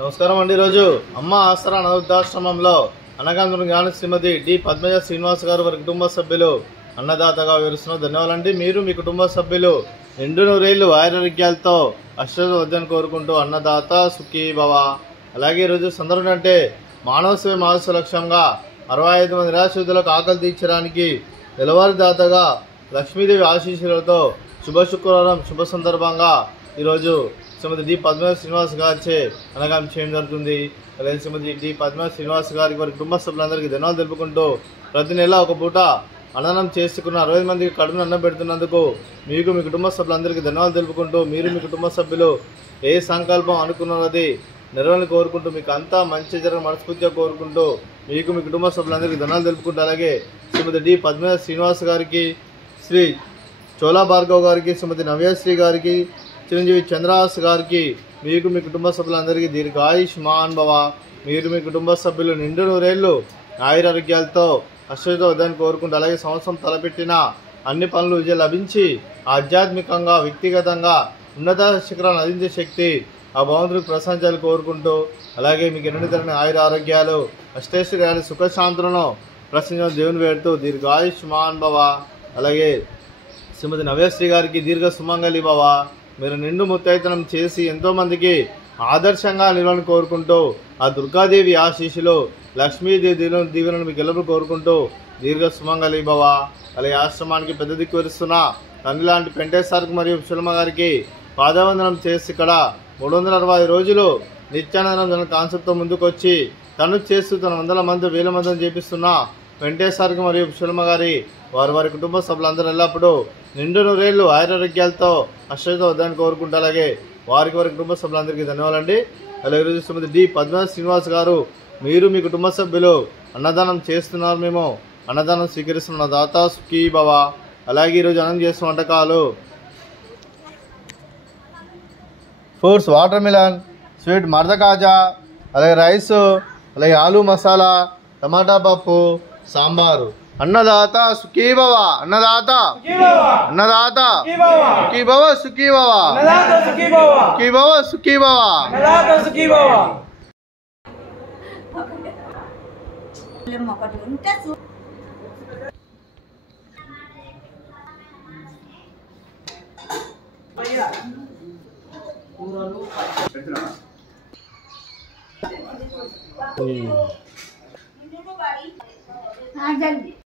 నమస్కారం అండి। ఈరోజు అమ్మ ఆసరా అనాథాశ్రమంలో అనగాంధ్ర జ్ఞాన శ్రీమతి డి పద్మజ శ్రీనివాస్ గారు వారి కుటుంబ సభ్యులు అన్నదాతగా వివరిస్తున్నారు। ధన్యవాదాలండి। మీరు మీ కుటుంబ సభ్యులు నిండు నూరేళ్లు ఆయురారోగ్యాలతో అష్టవద్దని కోరుకుంటూ అన్నదాత సుఖీ భవ। అలాగే ఈరోజు సందర్భం అంటే మానవ సేవ మానవ లక్ష్యంగా 65 మంది నిరాశ్రితులకు ఆకలి తీర్చడానికి తెల్లవారుదాతగా లక్ష్మీదేవి ఆశీస్సులతో శుభ శుక్రవారం శుభ సందర్భంగా ఈరోజు శ్రీమతి డి పద్మజ శ్రీనివాస్ గారిచే అనగానం చేయడం జరుగుతుంది। అలాగే శ్రీమతి డి పద్మజ శ్రీనివాస్ గారికి వారి కుటుంబ సభ్యులందరికీ ధన్యవాదాలు తెలుపుకుంటూ ప్రతి నెల ఒక పూట అన్నదానం చేసుకున్న 60 మందికి కడుపును అన్నం పెడుతున్నందుకు మీకు మీ కుటుంబ సభ్యులందరికీ ధన్యవాదాలు తెలుపుకుంటూ మీరు మీ కుటుంబ సభ్యులు ఏ సంకల్పం అనుకున్నది నెరవేర్ని కోరుకుంటూ మీకు అంతా మంచి జరగని మనస్ఫూర్తిగా కోరుకుంటూ మీకు మీ కుటుంబ సభ్యులందరికీ ధన్యవాదాలు తెలుపుకుంటూ అలాగే శ్రీమతి డి పద్మజ శ్రీనివాస్ గారికి, శ్రీ చోలా భార్గవ్ గారికి, శ్రీమతి నవ్యశ్రీ గారికి, చిరంజీవి చంద్రహాస్ గారికి మీకు మీ కుటుంబ సభ్యులందరికీ దీర్ఘాయుష్మాన్ భవ। మీరు మీ కుటుంబ సభ్యులు నిండు నూరేళ్లు ఆయురారోగ్యాలతో అశ్వతో వద్దని కోరుకుంటూ అలాగే సంవత్సరం తలపెట్టిన అన్ని పనులు విజయం లభించి ఆధ్యాత్మికంగా వ్యక్తిగతంగా ఉన్నత శిఖరాలను అందించే శక్తి ఆ భగవంతుడికి ప్రశంసాలు కోరుకుంటూ అలాగే మీకు ఎన్ని తరగని ఆయుర ఆరోగ్యాలు అష్టైశ్వర్యాలు సుఖశాంతులను ప్రశ్నించిన దేవుని వేడుతూ దీర్ఘాయుష్మాన్ భవ। అలాగే శ్రీమతి నవ్యశ్రీ గారికి దీర్ఘ సుమంగళి భవ। మీరు నిండు ముత్తైతనం చేసి ఎంతోమందికి ఆదర్శంగా నిలవని కోరుకుంటూ ఆ దుర్గాదేవి ఆశీస్సులు లక్ష్మీదేవి దీవెనలు మీకు ఎల్లప్పుడూ కోరుకుంటూ దీర్ఘ సుమంగళి భవ। అలాగే ఆశ్రమానికి పెద్ద దిక్కు వరుస్తున్న తండ్రి లాంటి పెంటేశ్వర్కి మరియు సులమ గారికి పాదవందనం చేసి ఇక్కడ 360 రోజులు నిత్యానందనం కాన్సెప్ట్తో ముందుకు వచ్చి తను చేస్తూ తన వందల మంది వేల మందిని చేపిస్తున్న వెంకటేశ్వర్కి మరియు సులమ గారి వారి కుటుంబ సభ్యులందరూ ఎల్లప్పుడూ నిండు నూరేళ్లు ఆయురారోగ్యాలతో అశ్వతో వద్దని కోరుకుంటూ అలాగే వారి కుటుంబ సభ్యులందరికీ ధన్యవాదాలండి। అలాగే ఈరోజు శ్రీమతి డి పద్మజ శ్రీనివాస్ గారు మీరు మీ కుటుంబ సభ్యులు అన్నదానం చేస్తున్నారు, మేము అన్నదానం స్వీకరిస్తున్న దాత సుఖీ భవ। అలాగే ఈరోజు అన్నం చేస్తున్న వంటకాలు ఫ్రూట్స్ వాటర్ మిలన్, స్వీట్ మర్ద కాజా, అలాగే రైస్, అలాగే ఆలు మసాలా, టమాటా పప్పు, సాంబారు। అన్నదాత సుఖీ భవ, అన్నదాత అన్నదాత సుఖీ భవ, సుఖీ భవ, సుఖీ భవ, సుఖీ భవ, సుఖీ భవ। जल्दी